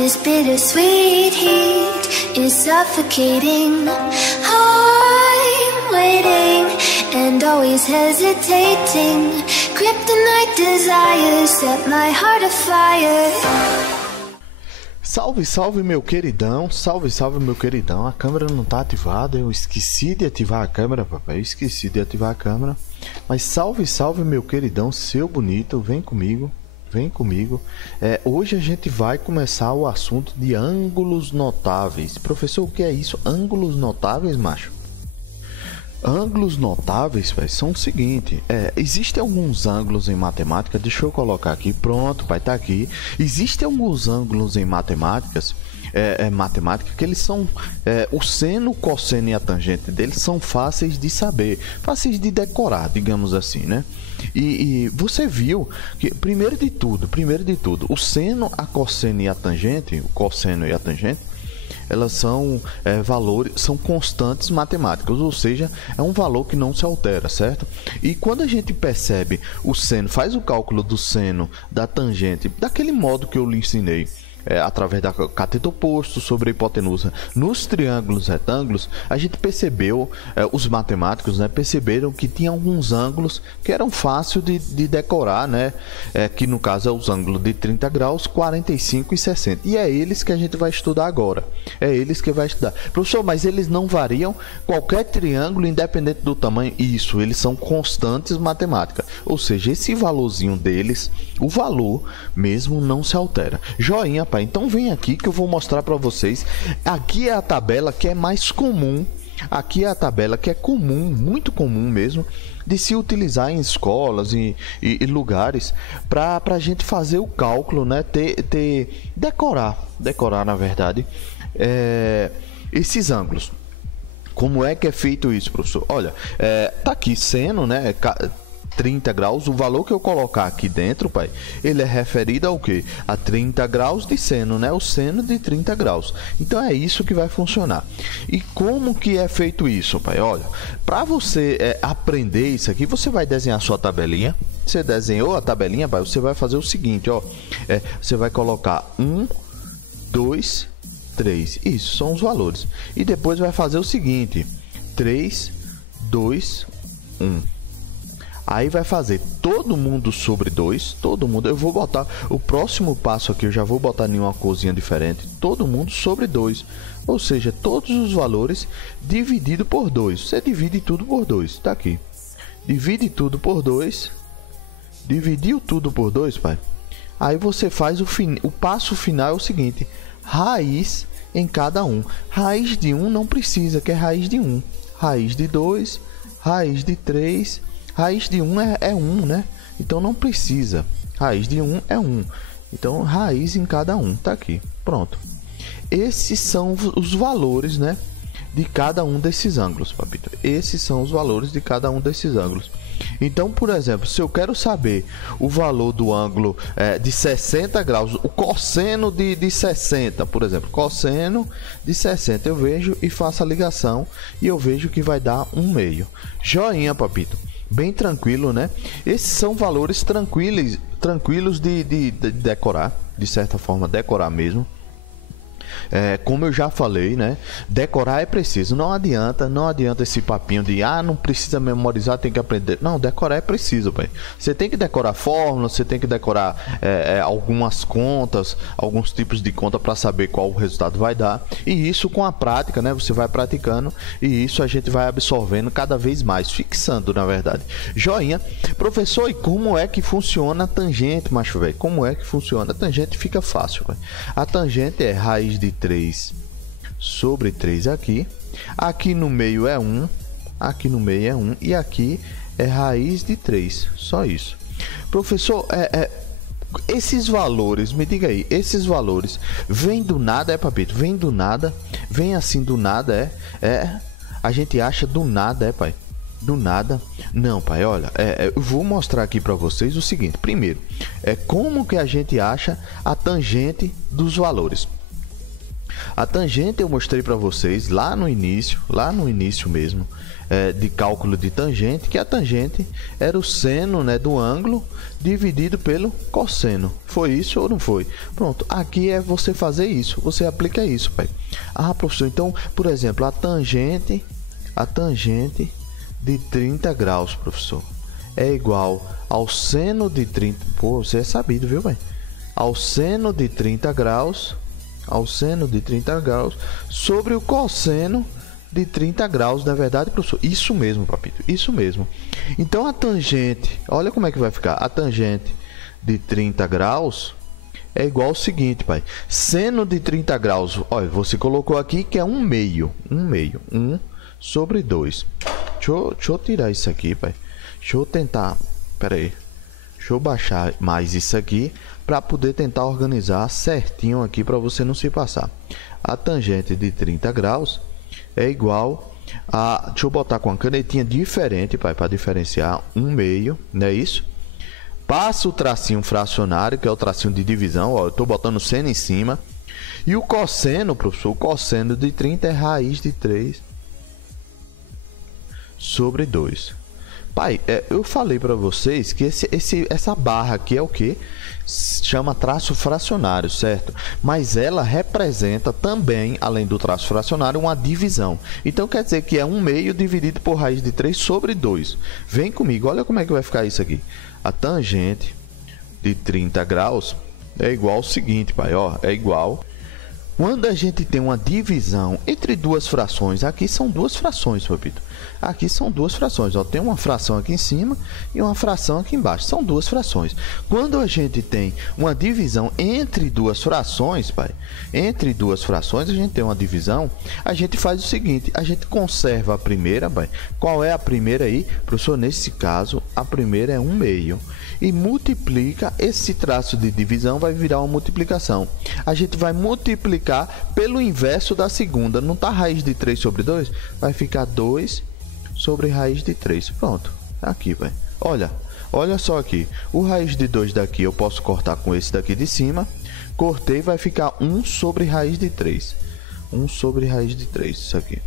This bittersweet heat is suffocating. I'm waiting and always hesitating. Kryptonite desires set my heart afire. Salve, salve meu queridão, salve meu queridão. A câmera não tá ativada, eu esqueci de ativar a câmera, papai, eu esqueci de ativar a câmera. Mas salve meu queridão, seu bonito, vem comigo, vem comigo. Hoje a gente vai começar o assunto de ângulos notáveis. Professor, o que é isso? Ângulos notáveis, macho? Ângulos notáveis, véio, são o seguinte, existem alguns ângulos em matemática, deixa eu colocar aqui, pronto, vai estar aqui. Existem alguns ângulos em matemática que eles são, o seno, o cosseno e a tangente deles são fáceis de saber, fáceis de decorar, digamos assim, né? E você viu que, primeiro de tudo, o seno, a cosseno e a tangente, o cosseno e a tangente, elas são valores, são constantes matemáticas, ou seja, é um valor que não se altera, certo? E quando a gente percebe o seno, faz o cálculo do seno da tangente, daquele modo que eu lhe ensinei, através da cateto oposto sobre a hipotenusa nos triângulos retângulos, a gente percebeu, os matemáticos, né, perceberam que tinha alguns ângulos que eram fáceis de decorar, né, que no caso é os ângulos de 30 graus, 45 e 60, e é eles que a gente vai estudar agora, Professor, mas eles não variam? Qualquer triângulo, independente do tamanho? Isso, eles são constantes matemáticas, ou seja, esse valorzinho deles, o valor mesmo não se altera. Joinha, pai. Então vem aqui que eu vou mostrar para vocês. Aqui é a tabela que é mais comum. Aqui é a tabela que é comum, muito comum mesmo, de se utilizar em escolas e lugares para a gente fazer o cálculo, né? Decorar na verdade, esses ângulos. Como é que é feito isso, professor? Olha, tá aqui seno, né? 30 graus, o valor que eu colocar aqui dentro, pai, ele é referido ao que? A 30 graus de seno, né? O seno de 30 graus. Então é isso que vai funcionar. E como que é feito isso, pai? Olha, para você aprender isso aqui, você vai desenhar sua tabelinha. Você desenhou a tabelinha, pai, você vai fazer o seguinte, ó. Você vai colocar 1, 2, 3. Isso, são os valores. E depois vai fazer o seguinte, 3, 2, 1. Aí vai fazer todo mundo sobre 2, todo mundo, eu vou botar, o próximo passo aqui eu já vou botar em uma corzinha diferente, todo mundo sobre 2, ou seja, todos os valores dividido por 2, você divide tudo por 2, tá aqui, divide tudo por 2, dividiu tudo por 2, pai, aí você faz o passo final é o seguinte, raiz em cada um, raiz de 1 não precisa, que é raiz de 1, raiz de 2, raiz de 3, raiz de 1 é 1, né? Então não precisa. Raiz de 1 é 1. Então raiz em cada um. Tá aqui. Pronto. Esses são os valores, né? De cada um desses ângulos, papito. Esses são os valores de cada um desses ângulos. Então, por exemplo, se eu quero saber o valor do ângulo de 60 graus, o cosseno de 60, por exemplo, cosseno de 60, eu vejo e faço a ligação e eu vejo que vai dar 1/2. Joinha, papito. Bem tranquilo, né? Esses são valores tranquilos de decorar, de certa forma, decorar mesmo. Como eu já falei, né? Decorar é preciso. Não adianta esse papinho de não precisa memorizar, tem que aprender. Não, decorar é preciso, pai. Você tem que decorar fórmulas, você tem que decorar algumas contas, alguns tipos de conta para saber qual o resultado vai dar. E isso com a prática, né? Você vai praticando e isso a gente vai absorvendo cada vez mais, fixando, na verdade. Joinha. Professor, e como é que funciona a tangente, macho velho? Como é que funciona? A tangente fica fácil, pai. A tangente é raiz de 3 sobre 3 aqui. Aqui no meio é 1. Aqui no meio é 1. E aqui é raiz de 3. Só isso. Professor, esses valores, me diga aí, esses valores vêm do nada, papito? Vem do nada? Vem assim do nada, a gente acha do nada, pai? Do nada? Não, pai, olha, eu vou mostrar aqui para vocês o seguinte. Primeiro, como que a gente acha a tangente dos valores. A tangente eu mostrei para vocês lá no início mesmo, de cálculo de tangente, que a tangente era o seno, né, do ângulo dividido pelo cosseno. Foi isso ou não foi? Pronto, aqui é você fazer isso, você aplica isso, pai. Ah, professor, então, por exemplo, a tangente de 30 graus, professor, é igual ao seno de 30... Pô, você é sabido, viu, pai? Ao seno de 30 graus, sobre o cosseno de 30 graus, na verdade, professor? Isso mesmo, papito, isso mesmo. Então, a tangente, olha como é que vai ficar. A tangente de 30 graus é igual ao seguinte, pai. Seno de 30 graus, olha, você colocou aqui que é 1/2. 1 sobre 2. Deixa eu tirar isso aqui, pai. Deixa eu tentar, pera aí. Deixa eu baixar mais isso aqui para poder tentar organizar certinho aqui para você não se passar. A tangente de 30 graus é igual a... Deixa eu botar com uma canetinha diferente, pai, para diferenciar. 1/2, não é isso? Passa o tracinho fracionário, que é o tracinho de divisão. Ó, eu estou botando o seno em cima. E o cosseno, professor, o cosseno de 30 é raiz de 3 sobre 2. Pai, eu falei para vocês que essa barra aqui é o que? Chama traço fracionário, certo? Mas ela representa também, além do traço fracionário, uma divisão. Então quer dizer que é 1/2 dividido por raiz de 3 sobre 2. Vem comigo, olha como é que vai ficar isso aqui. A tangente de 30 graus é igual ao seguinte, pai, ó, é igual... Quando a gente tem uma divisão entre duas frações, aqui são duas frações, papito. Aqui são duas frações, ó, tem uma fração aqui em cima e uma fração aqui embaixo. São duas frações. Quando a gente tem uma divisão entre duas frações, pai, entre duas frações a gente tem uma divisão, a gente faz o seguinte, a gente conserva a primeira, pai. Qual é a primeira aí? Professor, nesse caso, a primeira é 1/2. E multiplica, esse traço de divisão vai virar uma multiplicação. A gente vai multiplicar pelo inverso da segunda. Não está raiz de 3 sobre 2? Vai ficar 2 sobre raiz de 3. Pronto, aqui, vai. Olha só aqui. O raiz de 2 daqui eu posso cortar com esse daqui de cima. Cortei, vai ficar 1 sobre raiz de 3. 1 sobre raiz de 3, isso aqui.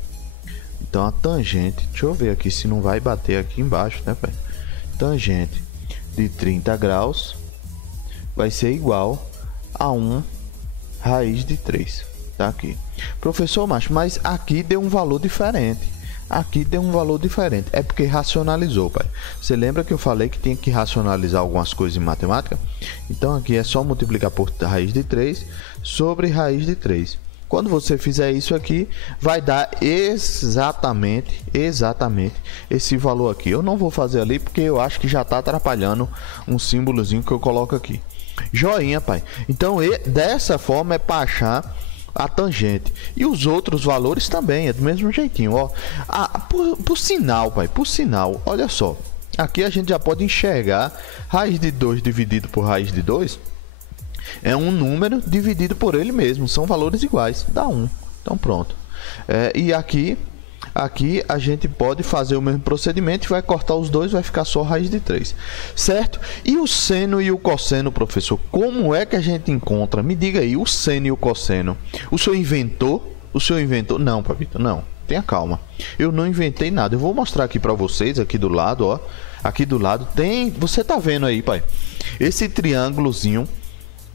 Então, a tangente... Deixa eu ver aqui se não vai bater aqui embaixo, né, pai? Tangente de 30 graus vai ser igual a 1 raiz de 3. Tá aqui. Professor, mas aqui deu um valor diferente. Aqui deu um valor diferente. É porque racionalizou, pai. Você lembra que eu falei que tinha que racionalizar algumas coisas em matemática? Então aqui é só multiplicar por raiz de 3 sobre raiz de 3. Quando você fizer isso aqui, vai dar exatamente esse valor aqui. Eu não vou fazer ali porque eu acho que já está atrapalhando um símbolozinho que eu coloco aqui. Joinha, pai. Então, dessa forma é para achar a tangente. E os outros valores também, é do mesmo jeitinho, ó. Por sinal, pai, por sinal, olha só. Aqui a gente já pode enxergar raiz de 2 dividido por raiz de 2. É um número dividido por ele mesmo. São valores iguais. Dá 1. Então pronto. E aqui a gente pode fazer o mesmo procedimento. Vai cortar os dois. Vai ficar só raiz de 3. Certo? E o seno e o cosseno, professor? Como é que a gente encontra? Me diga aí. O seno e o cosseno. O senhor inventou? O senhor inventou? Não, papito. Não. Tenha calma. Eu não inventei nada. Eu vou mostrar aqui para vocês. Aqui do lado, ó. Aqui do lado tem... Você tá vendo aí, pai? Esse triângulozinho.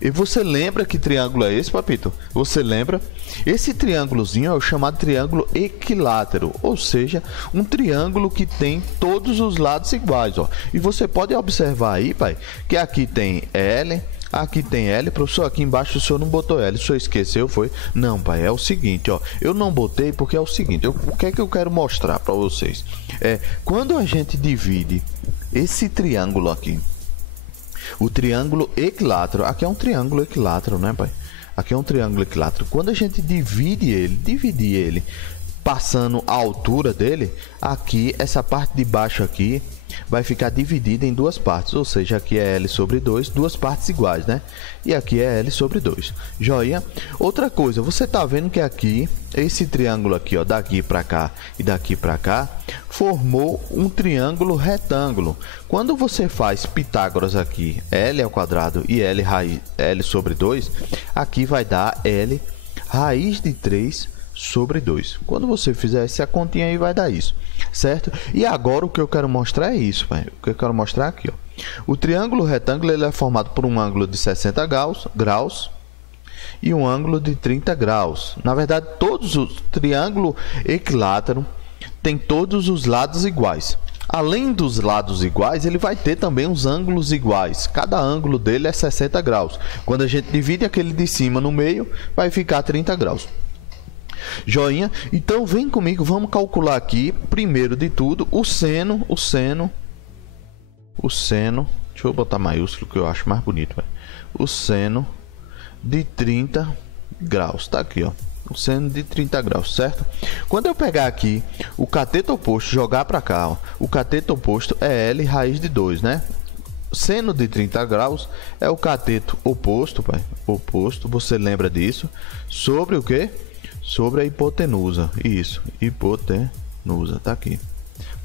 E você lembra que triângulo é esse, papito? Você lembra? Esse triângulozinho é o chamado triângulo equilátero, ou seja, um triângulo que tem todos os lados iguais, ó. E você pode observar aí, pai, que aqui tem L, aqui tem L. Professor, aqui embaixo o senhor não botou L, o senhor esqueceu, foi? Não, pai, é o seguinte, ó. Eu não botei porque é o seguinte, o que é que eu quero mostrar para vocês? Quando a gente divide esse triângulo aqui, o triângulo equilátero, aqui é um triângulo equilátero, né, pai? Aqui é um triângulo equilátero. Quando a gente divide ele, passando a altura dele, aqui, essa parte de baixo aqui, vai ficar dividida em duas partes. Ou seja, aqui é L sobre 2, duas partes iguais, né? E aqui é L sobre 2. Joia? Outra coisa, você tá vendo que aqui, esse triângulo aqui, ó, daqui para cá e daqui para cá, formou um triângulo retângulo. Quando você faz Pitágoras aqui, L ao quadrado e L sobre 2, aqui vai dar L raiz de 3 sobre 2. Quando você fizer essa continha aí, vai dar isso, certo? E agora o que eu quero mostrar é isso, pai. O que eu quero mostrar aqui, ó. O triângulo retângulo ele é formado por um ângulo de 60 graus e um ângulo de 30 graus. Na verdade, todos os triângulo equilátero tem todos os lados iguais. Além dos lados iguais, ele vai ter também os ângulos iguais. Cada ângulo dele é 60 graus. Quando a gente divide aquele de cima no meio, vai ficar 30 graus. Joinha? Então vem comigo, vamos calcular aqui, primeiro de tudo, o seno, deixa eu botar maiúsculo que eu acho mais bonito, véio. O seno de 30 graus, tá aqui, ó. O seno de 30 graus, certo? Quando eu pegar aqui o cateto oposto, jogar para cá, ó, o cateto oposto é L raiz de 2, né? Seno de 30 graus é o cateto oposto, pai. Oposto, você lembra disso? Sobre o quê? Sobre a hipotenusa. Isso, hipotenusa, tá aqui.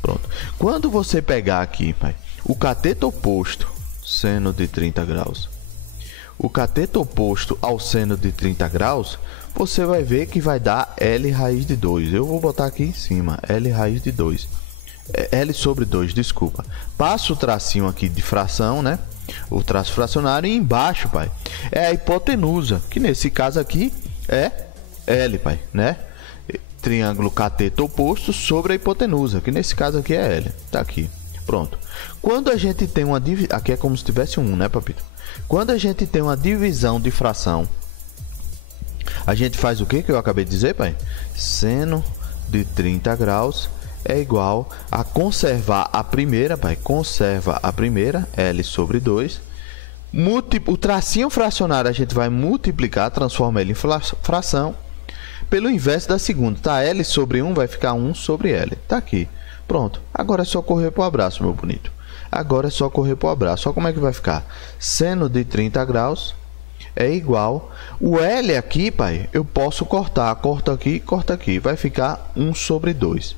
Pronto. Quando você pegar aqui, pai, o cateto oposto, seno de 30 graus, o cateto oposto ao seno de 30 graus, você vai ver que vai dar L raiz de 2. Eu vou botar aqui em cima, L raiz de 2. L sobre 2, desculpa. Passo o tracinho aqui de fração, né? O traço fracionário. E embaixo, pai, é a hipotenusa, que nesse caso aqui é L, pai, né? Triângulo cateto oposto sobre a hipotenusa, que nesse caso aqui é L. Tá aqui. Pronto. Quando a gente tem uma divisão, aqui é como se tivesse um, né, papito? Quando a gente tem uma divisão de fração, a gente faz o que eu acabei de dizer, pai? Seno de 30 graus é igual a conservar a primeira, pai. Conserva a primeira, L sobre 2. O tracinho fracionário a gente vai multiplicar, transforma ele em fração, pelo inverso da segunda, tá? L sobre 1 vai ficar 1 sobre L. Tá aqui. Pronto. Agora é só correr pro abraço, meu bonito. Agora é só correr pro abraço. Olha como é que vai ficar. Seno de 30 graus é igual. O L aqui, pai, eu posso cortar. Corta aqui. Vai ficar 1 sobre 2.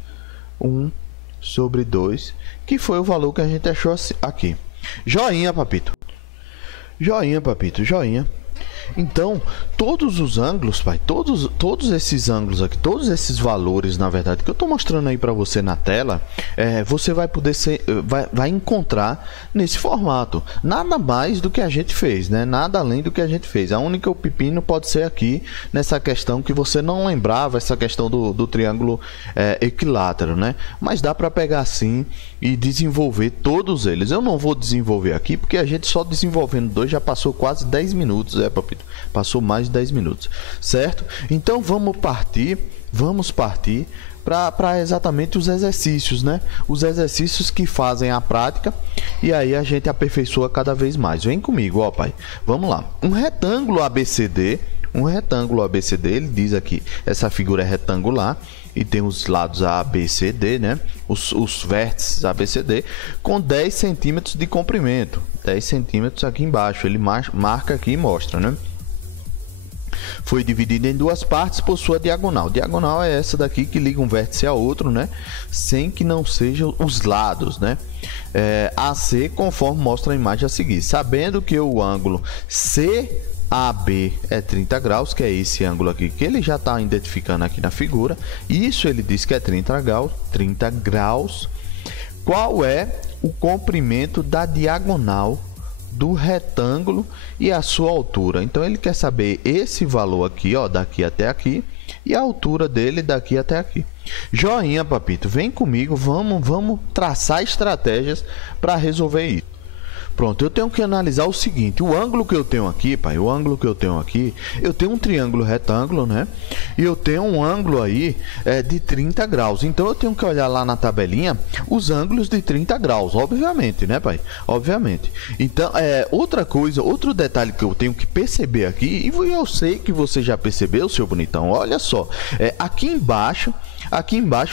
1 sobre 2, que foi o valor que a gente achou aqui. Joinha, papito. Joinha, papito. Joinha. Então, todos os ângulos, pai, todos esses ângulos aqui, todos esses valores, na verdade, que eu estou mostrando aí para você na tela, você vai poder vai encontrar nesse formato. Nada mais do que a gente fez, né? Nada além do que a gente fez. A única pepino pode ser aqui nessa questão que você não lembrava, essa questão do triângulo equilátero, né? Mas dá para pegar assim e desenvolver todos eles. Eu não vou desenvolver aqui porque a gente só desenvolvendo dois já passou quase 10 minutos, papito. Passou mais de 10 minutos, certo? Então vamos partir para exatamente os exercícios, né? Os exercícios que fazem a prática e aí a gente aperfeiçoa cada vez mais. Vem comigo, ó, pai. Vamos lá. Um retângulo ABCD, ele diz aqui, essa figura é retangular e tem os lados A, B, C, D, né? Os vértices ABCD com 10 centímetros de comprimento. 10 centímetros aqui embaixo, ele marca aqui e mostra, né? Foi dividido em duas partes por sua diagonal. Diagonal é essa daqui que liga um vértice a outro, né? Sem que não sejam os lados, né? AC, conforme mostra a imagem a seguir. Sabendo que o ângulo CAB é 30 graus, que é esse ângulo aqui que ele já está identificando aqui na figura. Isso ele diz que é 30 graus. Qual é o comprimento da diagonal do retângulo e a sua altura? Então ele quer saber esse valor aqui, ó, daqui até aqui, e a altura dele daqui até aqui. Joinha, papito, vem comigo, vamos traçar estratégias para resolver isso. Pronto, eu tenho que analisar o seguinte, o ângulo que eu tenho aqui, pai, eu tenho um triângulo retângulo, né? E eu tenho um ângulo aí de 30 graus. Então, eu tenho que olhar lá na tabelinha os ângulos de 30 graus, obviamente, né, pai? Obviamente. Então, outra coisa, outro detalhe que eu tenho que perceber aqui, e eu sei que você já percebeu, seu bonitão, olha só, aqui embaixo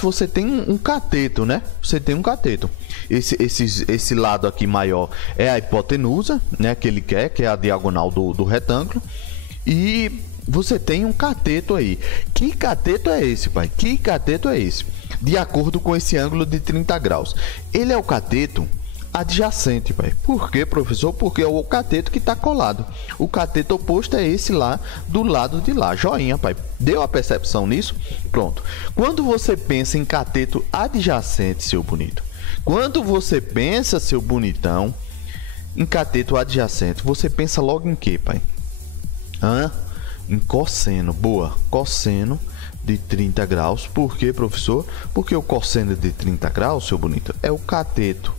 você tem um cateto, né? Você tem um cateto. Esse lado aqui maior é a hipotenusa, né? Que ele quer, que é a diagonal do retângulo. E você tem um cateto aí. Que cateto é esse, pai? Que cateto é esse? De acordo com esse ângulo de 30 graus. Ele é o cateto adjacente, pai. Por quê, professor? Porque é o cateto que está colado. O cateto oposto é esse lá do lado de lá. Joinha, pai. Deu a percepção nisso? Pronto. Quando você pensa em cateto adjacente, seu bonito, quando você pensa, seu bonitão, em cateto adjacente, você pensa logo em quê, pai? Em cosseno. Boa. Cosseno de 30 graus. Por quê, professor? Porque o cosseno de 30 graus, seu bonito, é o cateto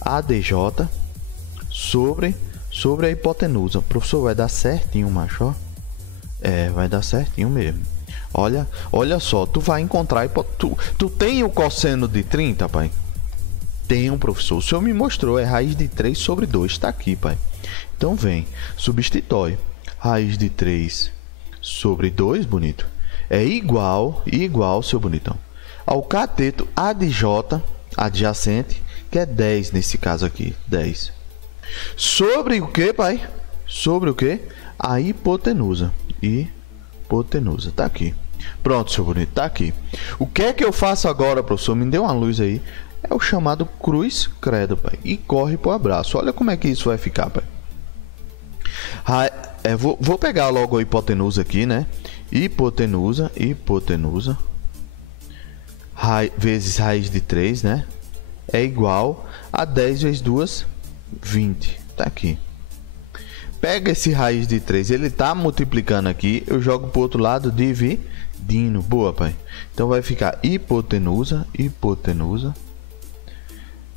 ADJ sobre a hipotenusa. Professor, vai dar certinho, macho, ó. Vai dar certinho mesmo. Olha só, tu vai encontrar tu tem o cosseno de 30, pai? Tenho, professor. O senhor me mostrou, é raiz de 3 sobre 2, tá aqui, pai. Então vem, substitui. Raiz de 3 sobre 2, bonito, é igual, seu bonitão, ao cateto ADJ adjacente, que é 10 nesse caso aqui, 10. Sobre o que, pai? Sobre o que? A hipotenusa. Hipotenusa, tá aqui. Pronto, seu bonito, tá aqui. O que é que eu faço agora, professor? Me dê uma luz aí. É o chamado cruz credo, pai. E corre pro abraço. Olha como é que isso vai ficar, pai. Vou pegar logo a hipotenusa aqui, né? Hipotenusa vezes raiz de 3, né? É igual a 10 vezes 2, 20. Tá aqui. Pega esse raiz de 3, ele tá multiplicando aqui, eu jogo pro outro lado, dividindo. Boa, pai. Então vai ficar hipotenusa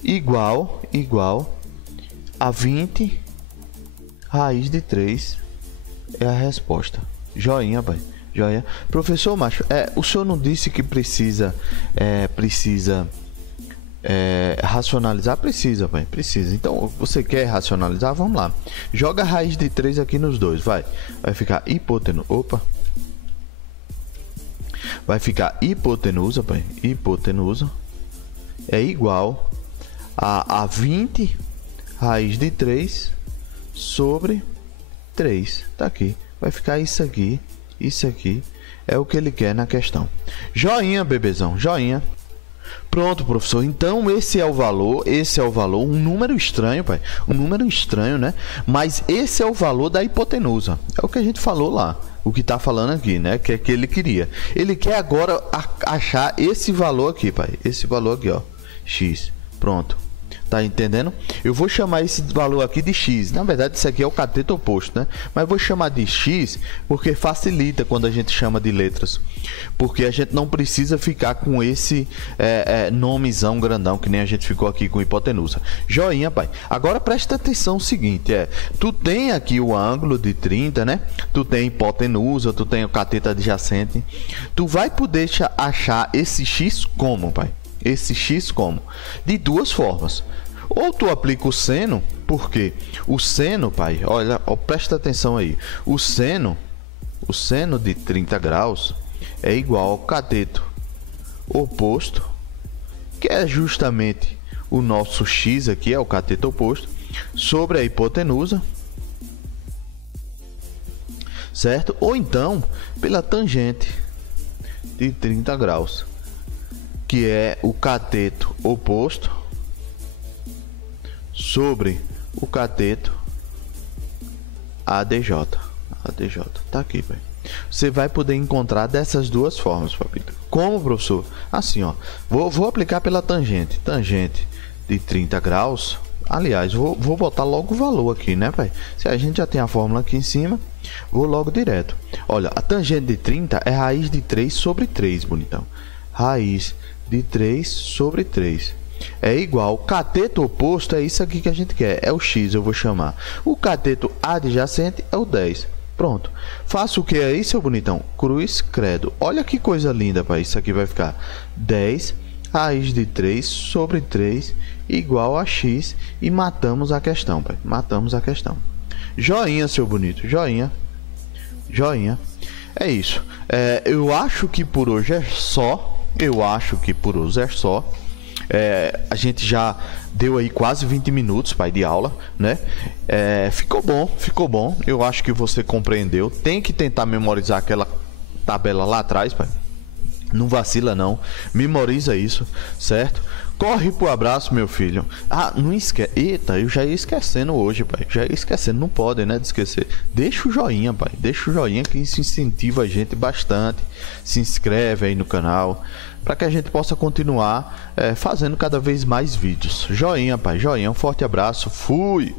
igual a 20 raiz de 3. É a resposta. Joinha, pai. Joinha. Professor Macho, o senhor não disse que precisa racionalizar? Precisa, pai. Precisa. Então, você quer racionalizar? Vamos lá. Joga a raiz de 3 aqui nos dois. Vai ficar hipotenusa. Opa. Vai ficar hipotenusa, pai. Hipotenusa é igual a 20 raiz de 3 sobre 3. Tá aqui. Vai ficar isso aqui. Isso aqui é o que ele quer na questão. Joinha, bebezão. Joinha. Pronto, professor. Então esse é o valor. Um número estranho, pai. Um número estranho, né? Mas esse é o valor da hipotenusa. É o que a gente falou lá. O que tá falando aqui, né? Que é que ele queria. Ele quer agora achar esse valor aqui, pai. Esse valor aqui, ó. X. Pronto. Tá entendendo? Eu vou chamar esse valor aqui de X. Na verdade, isso aqui é o cateto oposto, né? Mas vou chamar de X porque facilita quando a gente chama de letras. Porque a gente não precisa ficar com esse nomezão grandão, que nem a gente ficou aqui com hipotenusa. Joinha, pai. Agora presta atenção no seguinte, tu tem aqui o ângulo de 30, né? Tu tem hipotenusa, tu tem o cateto adjacente. Tu vai poder achar esse X como, pai? Esse X como? De duas formas. Ou tu aplica o seno, porque o seno, pai, olha, presta atenção aí. O seno de 30 graus é igual ao cateto oposto, que é justamente o nosso X aqui, é o cateto oposto, sobre a hipotenusa, certo? Ou então, pela tangente de 30 graus. Que é o cateto oposto sobre o cateto ADJ. Tá aqui, pai. Você vai poder encontrar dessas duas formas, papito. Como, professor? Assim, ó. Vou aplicar pela tangente. Tangente de 30 graus. Aliás, vou botar logo o valor aqui, né, pai? Se a gente já tem a fórmula aqui em cima, vou logo direto. Olha, a tangente de 30 é raiz de 3 sobre 3, bonitão. Raiz de 3 sobre 3 é igual, cateto oposto é isso aqui que a gente quer, é o X, eu vou chamar. O cateto adjacente é o 10. Pronto. Faço o que aí, seu bonitão? Cruz credo. Olha que coisa linda, pai. Isso aqui vai ficar 10 raiz de 3 sobre 3 igual a X e matamos a questão, pai. Matamos a questão. Joinha, seu bonito. Joinha. Joinha. É isso. Eu acho que por hoje é só. A gente já deu aí quase 20 minutos, pai, de aula, né? Ficou bom. Eu acho que você compreendeu. Tem que tentar memorizar aquela tabela lá atrás, pai. Não vacila, não. Memoriza isso, certo? Corre pro abraço, meu filho. Ah, não esquece. Eita, eu já ia esquecendo hoje, pai. Já ia esquecendo. Não podem, né, de esquecer. Deixa o joinha, pai. Deixa o joinha que isso incentiva a gente bastante. Se inscreve aí no canal para que a gente possa continuar fazendo cada vez mais vídeos. Joinha, pai. Joinha. Um forte abraço. Fui!